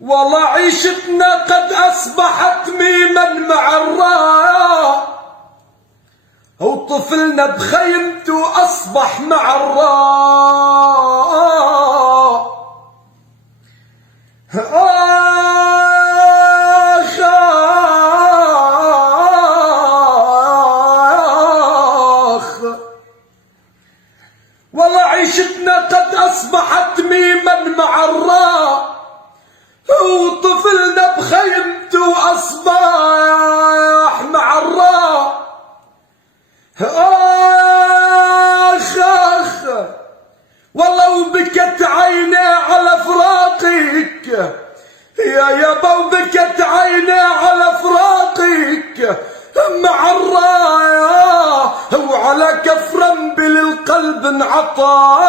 والله عيشتنا قد أصبحت ميما مع الراية، وطفلنا بخيمته أصبح مع الراية. والله عيشتنا قد أصبحت ميما مع الراء، وطفلنا بخيمته أصبح مع الراء. والله وبكت عيني على فراقك يا يابا، وبكت عيني على فراقك مع الراية، وعلى كف رنبل القلب انعطى.